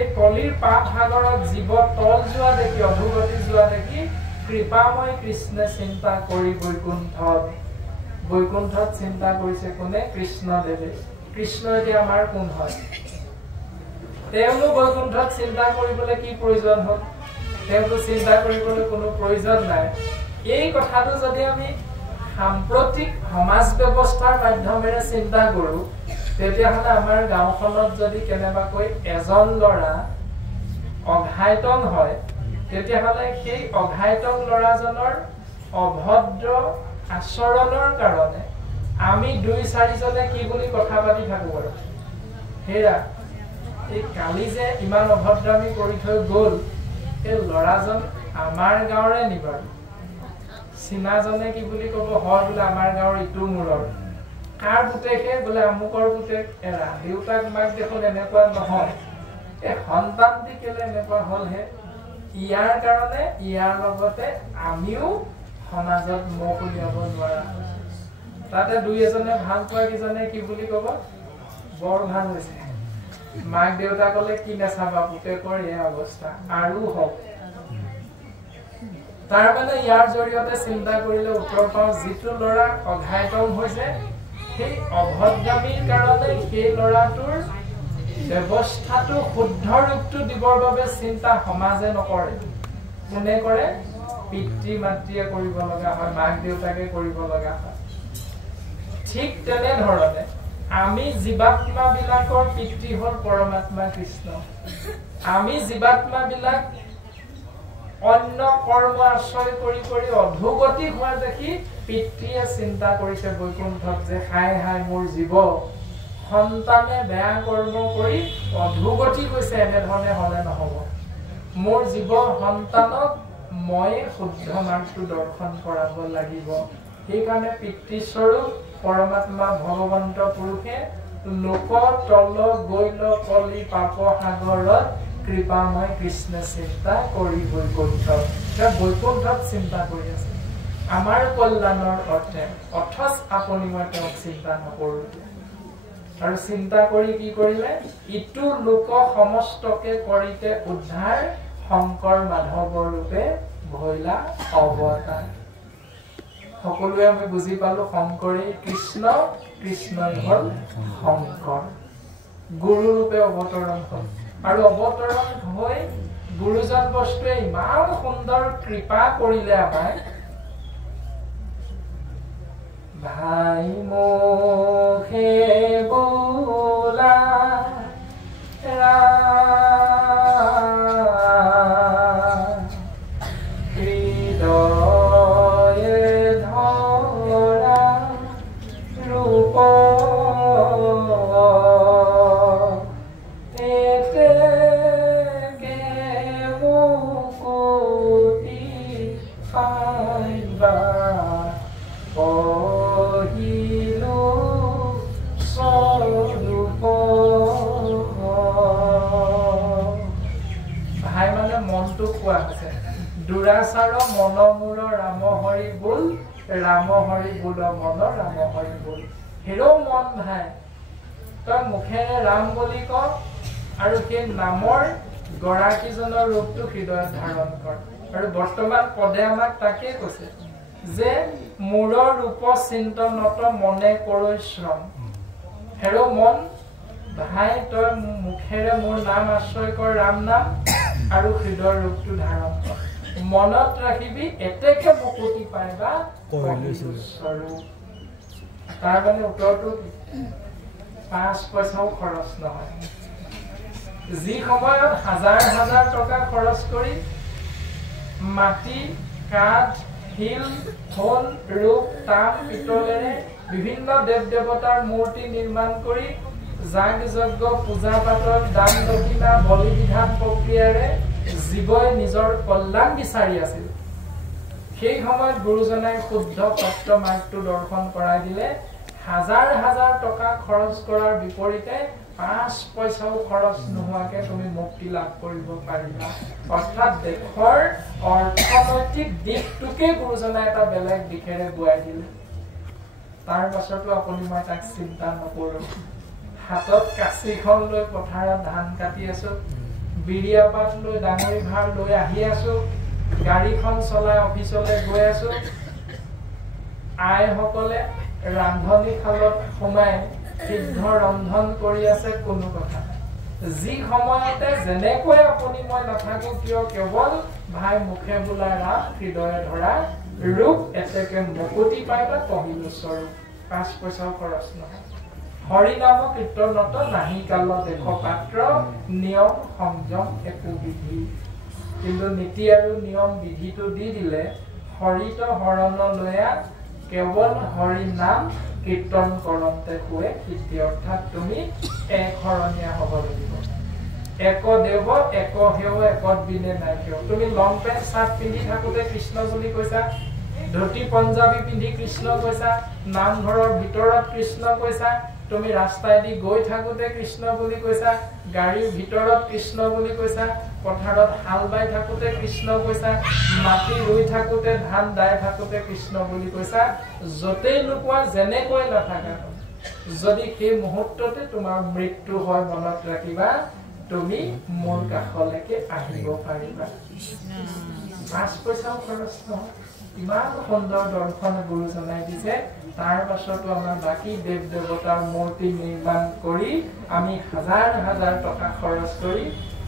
এই কলিৰ পাপ সাগৰত জীৱ তল যোৱা দেখি অধুগতি যোৱা দেখি কৃপাময় কৃষ্ণে চিন্তা কৰি বৈকুণ্ঠত চিন্তা কৰিছে কোনে কৃষ্ণদেৱে কৃষ্ণ এতিয়া আমাৰ কোন হয় তেওঁনো বৈকুণ্ঠত চিন্তা কৰিবলৈ কি প্ৰয়োজন হ'ল তেওঁতো চিন্তা কৰিবলৈ কোনো প্ৰয়োজন নাই এই কথাটো যদি আমি সাম্প্ৰতিক সমাজ ব্যৱস্থাৰ মাধ্যমেৰে চিন্তা কৰো তেতিয়াহ'লে আমাৰ গাঁওখনত যদি কেনেবাকৈ এজন ল'ৰা অঘাইতং হয় তেতিয়াহ'লে সেই অঘাইতং ল'ৰাজনৰ অভদ্ৰ আচৰণৰ কাৰণে আমি 2-4 জনে কি বুলি কথা পাতি থাকো বাৰু হেৰা এই কালি যে ইমান অভদ্ৰামি কৰি থৈ গ'ল এই ল'ৰাজন আমাৰ গাঁৱৰে নিবাৰু চিনাজনে কি বুলি ক'ব হয় বোলে আমাৰ গাঁৱৰ ইটো মূৰৰ কাৰ পুতেকে বোলে আমুকৰ পুতেক এৰা দেউতাক মাক দেখোন এনেকুৱা নহয় এই সন্তানটি কেলে এনেকুৱা হ'লহে ইয়াৰ কাৰণে ইয়াৰ লগতে আমিও সমাজত মুখ উলিয়াব নোৱাৰা তাতে 2-এজনে ভাল পোৱা কিজনে কি বুলি ক'ব বৰ ভাল হৈছে মাক দেউতাকলে কি নাচাবা পুতেকৰ এই অৱস্থা আৰু হওক তাৰ মানে ইয়াৰ জৰিয়তে চিন্তা কৰিলে উত্তৰ পাওঁ যিটো ল'ৰা অঘাইতং হৈছে সেই অভদ্ৰামীৰ কাৰণে সেই ল'ৰাটোৰ ব্যৱস্থাটো শুদ্ধ ৰূপটো দিবৰ বাবে চিন্তা সমাজে নকৰে কোনে কৰে পিতৃ মাতৃয়ে কৰিব লগা হয় মাক দেউতাকে কৰিব লগা হয় ঠিক তেনেধৰণে আমি জীৱাত্মা বিলাকৰ পিতৃ হ'ল পৰমাত্মা কৃষ্ণ আমি জীৱাত্মা বিলাক অন্য কৰ্ম আশ্ৰয় কৰি অধুগতি হোৱা দেখি পিতৃয়ে চিন্তা কৰিছে বৈকুণ্ঠত যে হাই মোৰ জীৱ সন্তানে বেয়া কৰ্ম কৰি অধুগতি গৈছে এনেধৰণে হ'লে নহ'ব মোৰ জীৱ সন্তানক মই শুদ্ধ মাৰ্গটো দৰ্শন কৰাব লাগিব সেইকাৰণে পিতৃস্বৰূপ পৰমাত্মা ভগৱন্ত পুৰুষে লোক তল গৈল কলি পাপ সাগৰত কৃপাময় কৃষ্ণ চিন্তা কৰি বৈকুণ্ঠত চিন্তা কৰি আছে আমাৰ কল্যাণৰ অৰ্থে অথচ আপুনি মই তেওঁক চিন্তা নকৰো আৰু চিন্তা কৰি কি কৰিলে ইটো লোক সমস্তকে কৰিতে উদ্ধাৰ শংকৰ মাধৱ ৰূপে ভৈলা অৱতাৰ সকলোৱে আমি বুজি পালো শংকৰে কৃষ্ণ কৃষ্ণই হ'ল শংকৰ গুৰু ৰূপে অৱতৰণ হ'ল আৰু অৱতৰণ হৈ গুৰুজন বস্তুৱে ইমান সুন্দৰ কৃপা কৰিলে আমাক ভাই মোহে বোলা দুৰাচাৰ মন মূৰ ৰাম হৰি বোল মন ৰাম হৰি বোল হেৰ মন ভাই তই মুখেৰে ৰাম বুলি ক আৰু সেই নামৰ গৰাকীজনৰ ৰূপটো হৃদয়ত ধাৰণ কৰ আৰু বৰ্তমান পদে আমাক তাকে কৈছে যে মূৰৰ ৰূপ চিন্তনত মনে কৰৈ শ্ৰম হেৰ মন ভাই তই মুখেৰে মোৰ নাম আশ্ৰয় কৰ ৰাম নাম আৰু হৃদয়ৰ ৰূপটো ধাৰণ কৰ মনত ৰাখিবি এতেকে মুকুতি পাইবা স্বৰূপ তাৰ মানে উত্তৰটো 5 পইচাও খৰচ নহয় যি সময়ত হাজাৰ টকা খৰচ কৰি মাটি কাঠ শিল সোণ ৰূপ তাম পিতলেৰে বিভিন্ন দেৱ দেৱতাৰ মূৰ্তি নিৰ্মাণ কৰি যাগ যজ্ঞ পূজা পাতল দান দক্ষিণা বলি বিধান প্ৰক্ৰিয়াৰে জীৱই নিজৰ কল্যাণ বিচাৰি আছিল সেই সময়ত গুৰুজনাই শুদ্ধ সত্য মাৰ্গটো দৰ্শন কৰাই দিলে হাজাৰ টকা খৰচ কৰাৰ বিপৰীতে 5 পইচাও খৰচ নোহোৱাকে তুমি মুক্তি লাভ কৰিব পাৰিবা অৰ্থাৎ দেশৰ অৰ্থনৈতিক দিশটোকে গুৰুজনাই এটা বেলেগ দিশেৰে বুৱাই দিলে তাৰ পাছতো আপুনি মই তাক চিন্তা নকৰো হাতত কাঁচিখন লৈ পথাৰত ধান কাটি আছো বিৰিয়া পাত লৈ ডাঙৰি ভাৰ লৈ আহি আছো গাড়ীখন চলাই অফিচলৈ গৈ আছো আইসকলে ৰান্ধনী শালত সোমাই সিদ্ধ ৰন্ধন কৰি আছে কোনো কথা যি সময়তে যেনেকৈ আপুনি মই নাথাকো কিয় কেৱল ভাই মুখে বোলা ৰাম হৃদয়ে ধৰা ৰূপ এতেকে মুকুতি পাই বা কহিলো স্বৰূপ 5 পইচাও খৰচ নহয় হৰি নাম কীৰ্তনত নাহি কাল দেখ পাত্ৰ নিয়ম সংযম একো বিধি কিন্তু নীতি আৰু নিয়ম বিধিটো দি দিলে হৰিত হৰণ লয়া কেৱল হৰি নাম কীৰ্তন কৰন্তে কোৱে কীৰ্তি অৰ্থাৎ তুমি একশৰণীয়া হ'ব লাগিব এক দেৱ এক হেও একত বিনে নাই কেও তুমি লং পেন্ট শার্ট পিন্ধি থাকোতে কৃষ্ণ বুলি কৈছা ধুতি পঞ্জাবী পিন্ধি কৃষ্ণ কৈছা নামঘৰৰ ভিতৰত কৃষ্ণ কৈছা তুমি ৰাস্তাইদি গৈ থাকোতে কৃষ্ণ বুলি কৈছা গাড়ীৰ ভিতৰত কৃষ্ণ বুলি কৈছা পথাৰত হাল বাই থাকোতে কৃষ্ণ কৈছা মাটি ৰুই থাকোতে ধান দাই থাকোতে কৃষ্ণ বুলি কৈছা যতেই নোপোৱা যেনেকৈ নাথাকা যদি সেই মুহূৰ্ততে তোমাৰ মৃত্যু হয় মনত ৰাখিবা তুমি মোৰ কাষলৈকে আহিব পাৰিবা 5 পইচাও খৰচ নহয় ইমান সুন্দৰ দৰ্শন গুৰু জনাই দিছে তাৰ পাছতো আমাৰ বাকি দেৱ দেৱতাৰ মূৰ্তি নিৰ্মাণ কৰি আমি হাজাৰ হাজাৰ টকা খৰচ কৰি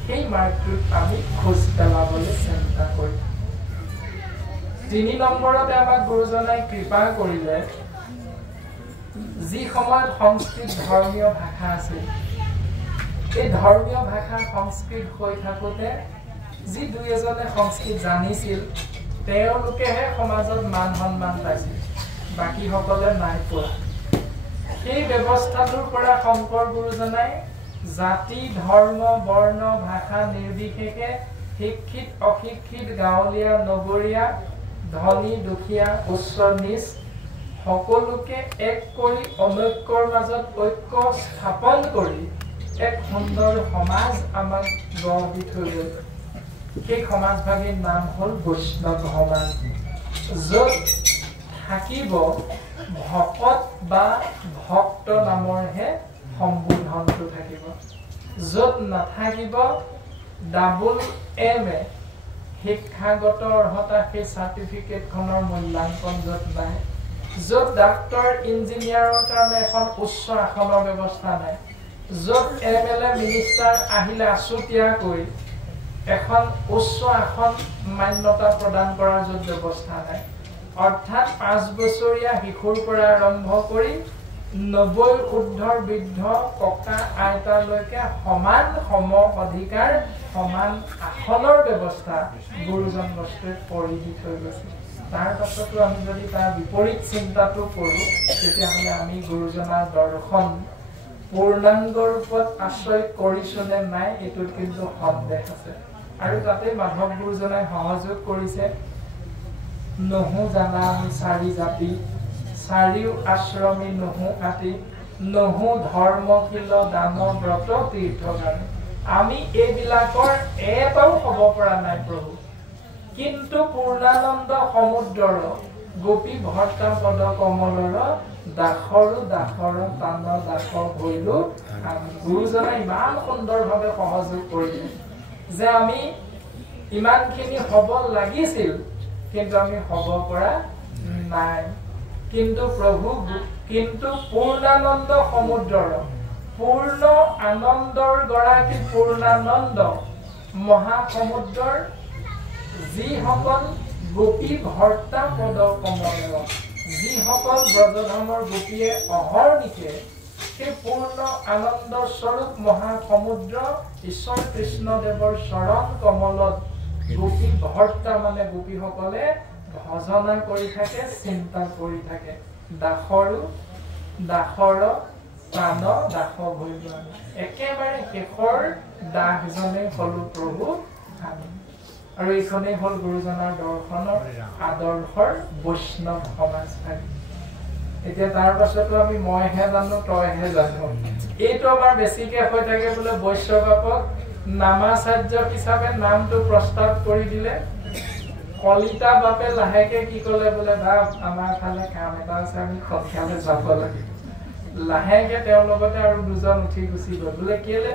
সেই মাৰ্গটোত আমি খোজ পেলাবলৈ চেষ্টা কৰি 3 নম্বৰতে আমাক গুৰুজনাই কৃপা কৰিলে যি সময়ত সংস্কৃত ধৰ্মীয় ভাষা আছে এই ধৰ্মীয় ভাষা সংস্কৃত হৈ থাকোতে যি দুই এজনে সংস্কৃত জানিছিল তেওঁলোকেহে সমাজত মান সন্মান পাইছিল বাকি সকলে নাই পোৱা সেই ব্যৱস্থাটোৰ পৰা শংকৰ গুৰুজনাই জাতি ধৰ্ম বৰ্ণ ভাষা নিৰ্বিশেষে শিক্ষিত অশিক্ষিত গাঁৱলীয়া নগৰীয়া ধনী দুখীয়া উচ্চ নিচ সকলোকে এক কৰি অনৈক্যৰ মাজত ঐক্য স্থাপন কৰি এক সুন্দৰ সমাজ আমাক গঢ় দি থৈ গ'ল সেই সমাজভাগীৰ নাম হ'ল বৈষ্ণৱ সমাজ য'ত থাকিব ভকত বা ভক্ত নামৰহে সম্বোধনটো থাকিব য'ত নাথাকিব ডাবল এম শিক্ষাগত অৰ্হতা সেই চাৰ্টিফিকেটখনৰ মূল্যাংকন য'ত নাই য'ত ডাক্তৰ ইঞ্জিনিয়াৰৰ কাৰণে এখন উচ্চ আসনৰ ব্যৱস্থা নাই য'ত MLA মিনিষ্টাৰ আহিলে আছুতীয়াকৈ এখন উচ্চ আসন মান্যতা প্ৰদান কৰাৰ য'ত ব্যৱস্থা নাই অৰ্থাৎ 5 বছৰীয়া শিশুৰ পৰা আৰম্ভ কৰি 90 ঊৰ্ধ্বৰ বৃদ্ধ ককা আইতালৈকে সমান সম অধিকাৰ সমান আসনৰ ব্যৱস্থা গুৰুজন বস্তুৱে কৰি দি থৈ গৈছে তাৰ পাছতো আমি যদি তাৰ বিপৰীত চিন্তাটো কৰোঁ তেতিয়াহ'লে আমি গুৰুজনাৰ দৰ্শন পূৰ্ণাংগ ৰূপত আশ্ৰয় কৰিছনে নাই এইটোত কিন্তু সন্দেহ আছে আৰু তাতে মাধৱ গুৰুজনাই সহযোগ কৰিছে নহু জানা আমি 4 জাতি 4 আশ্ৰমী নহু আতি নহু ধৰ্মশীল দান ব্ৰত তীৰ্থগামী আমি এইবিলাকৰ এটাও হ'ব পৰা নাই প্ৰভু কিন্তু পূৰ্ণানন্দ সমুদ্ৰৰ গোপী ভৰ্তা পদ কমলৰ দাসৰো দাসৰ তান দাস হৈলো গুৰুজনে ইমান সুন্দৰভাৱে সহযোগ কৰিলে যে আমি ইমানখিনি হ'ব লাগিছিল কিন্তু আমি হ'ব পৰা নাই কিন্তু প্ৰভু কিন্তু পূৰ্ণানন্দ সমুদ্ৰৰ পূৰ্ণ আনন্দৰ গৰাকী পূৰ্ণানন্দ মহাসমুদ্ৰৰ যিসকল গোপী ভৰ্তা পদ কমল যিসকল ব্ৰজধামৰ গোপীয়ে অহৰ্নিশে সেই পূৰ্ণ আনন্দ স্বৰূপ মহাসমুদ্ৰ ঈশ্বৰ কৃষ্ণদেৱৰ চৰণ কমলত গোপী ভৰ্তা মানে গোপীসকলে ভজনা কৰি থাকে চিন্তা কৰি থাকে দাসৰো দাসৰ প্ৰাণ দাস হৈলো আমি একেবাৰে শেষৰ দাসজনে হলো প্ৰভু আমি আৰু এইখনেই হ'ল গুৰুজনাৰ দৰ্শনৰ আদৰ্শৰ বৈষ্ণৱ সমাজ ভাগী এতিয়া তাৰ পাছতো আমি মইহে জানো তইহে জানো এইটো আমাৰ বেছিকে হৈ থাকে বোলে বৈষ্ণৱক নামাচাৰ্য হিচাপে নামটো প্ৰস্তাৱ কৰি দিলে কলিতা বাপে লাহেকে কি কলে বোলে বাপ আমাৰ ফালে কাম এটা আছে আমি সন্ধিয়ালৈ যাব লাগিব লাহেকে তেওঁৰ লগতে আৰু দুজন উঠি গুচি গ'ল বোলে কেলে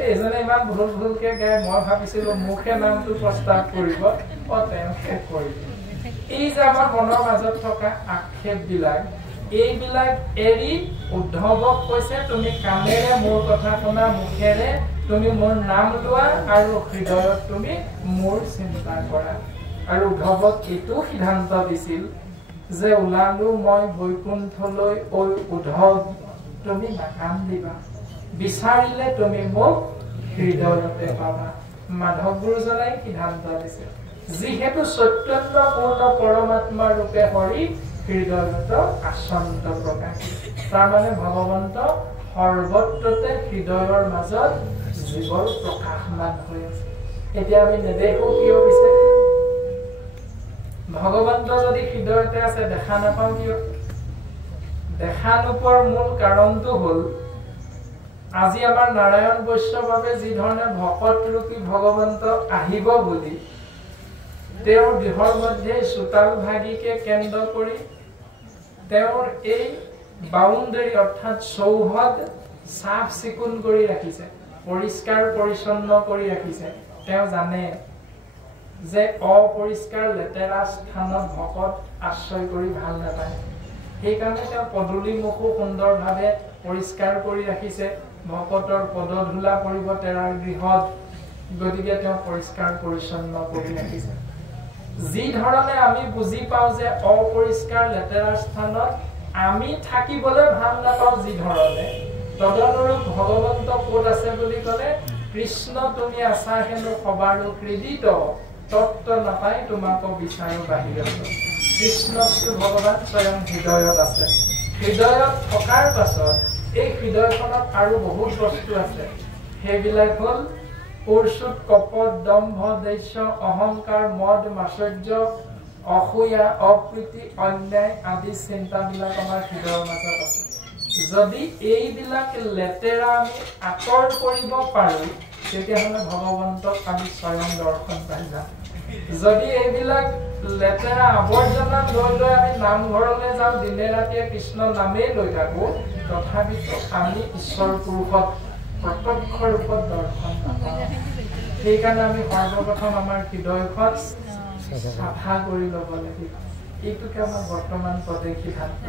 এইজনে ইমান ভুল ভুলকে গায় মই ভাবিছিলো মুখে নামটো প্ৰস্তাৱ কৰিব তেওঁলোকে কৰিব এই যে আমাৰ মনৰ মাজত থকা আক্ষেপবিলাক এইবিলাক এৰি উদ্ধৱক কৈছে তুমি কামেৰে মোৰ কথা শুনা মুখেৰে তুমি মোৰ নাম লোৱা আৰু হৃদয়ত তুমি মোৰ চিন্তা কৰা আৰু উদ্ধৱক এইটো সিদ্ধান্ত দিছিল যে ওলালো মই বৈকুণ্ঠলৈ ঐ উদ্ধৱ তুমি নাকান্দিবা বিচাৰিলে তুমি মোক হৃদয়তে পাবা মাধৱ গুৰুজনাই সিদ্ধান্ত দিছিল যিহেতু চৈতন্যপূৰ্ণ পৰমাত্মা ৰূপে হৰি হৃদয়ত আচন্ত প্ৰকাশী তাৰমানে ভগৱন্ত সৰ্বত্ৰতে হৃদয়ৰ মাজত জীৱৰ প্ৰকাশমান হৈ আছে এতিয়া আমি নেদেখো কিয় পিছে ভগৱন্ত যদি হৃদয়তে আছে দেখা নাপাওঁ কিয় দেখা নোপোৱাৰ মূল কাৰণটো হ'ল আজি আমাৰ নাৰায়ণ বৈষ্ণৱভাৱে যি ধৰণে ভকত ৰূপী ভগৱন্ত আহিব বুলি তেওঁৰ দেহৰ মধ্যে চোতাল ভাগিকে কেন্দ্ৰ কৰি তেওঁৰ এই বাউণ্ডাৰী অৰ্থাৎ চৌহদ চাফ চিকুণ কৰি ৰাখিছে পৰিষ্কাৰ পৰিচ্ছন্ন কৰি ৰাখিছে তেওঁ জানে যে অপৰিষ্কাৰ লেতেৰা স্থানত ভকত আশ্ৰয় কৰি ভাল নাপায় সেইকাৰণে তেওঁ পদূলিমুখো সুন্দৰভাৱে পৰিষ্কাৰ কৰি ৰাখিছে ভকতৰ পদধূলা পৰিব তেৰাৰ গৃহত গতিকে তেওঁ পৰিষ্কাৰ পৰিচ্ছন্ন কৰি ৰাখিছে যি ধৰণে আমি বুজি পাওঁ যে অপৰিষ্কাৰ লেতেৰা স্থানত আমি থাকিবলৈ ভাল নাপাওঁ যি ধৰণে তদনুৰূপ ভগৱন্ত ক'ত আছে বুলি ক'লে কৃষ্ণ তুমি আছা হেনো সবাৰো ক্ৰেডিট তত্ত্ব নাপাই তোমাক বিচাৰো বাহিৰত কৃষ্ণটো ভগৱান স্বয়ং হৃদয়ত আছে হৃদয়ত থকাৰ পাছত এই হৃদয়খনত আৰু বহুত বস্তু আছে সেইবিলাক হ'ল পুৰুষুত কপট দম্ভ দৈশ্য অহংকাৰ মদ মাচৰ্য অসূয়া অপ্ৰীতি অন্যায় আদি চিন্তাবিলাক আমাৰ হৃদয়ৰ মাজত আছে যদি এইবিলাক লেতেৰা আমি আঁতৰ কৰিব পাৰো তেতিয়াহ'লে ভগৱন্তক আমি স্বয়ং দৰ্শন পাই যাম যদি এইবিলাক লেতেৰা আৱৰ্জনা লৈ লৈ আমি নামঘৰলৈ যাওঁ দিনে ৰাতিয়ে কৃষ্ণ নামেই লৈ থাকো তথাপিতো আমি ঈশ্বৰ পুৰুষত প্ৰত্যক্ষ ৰূপত দৰ্শন নাপাওঁ সেইকাৰণে আমি সৰ্বপ্ৰথম আমাৰ হৃদয়খন চাফা কৰি ল'ব লাগিব এইটোকে আমাৰ বৰ্তমান প্ৰদেশ সিদ্ধান্ত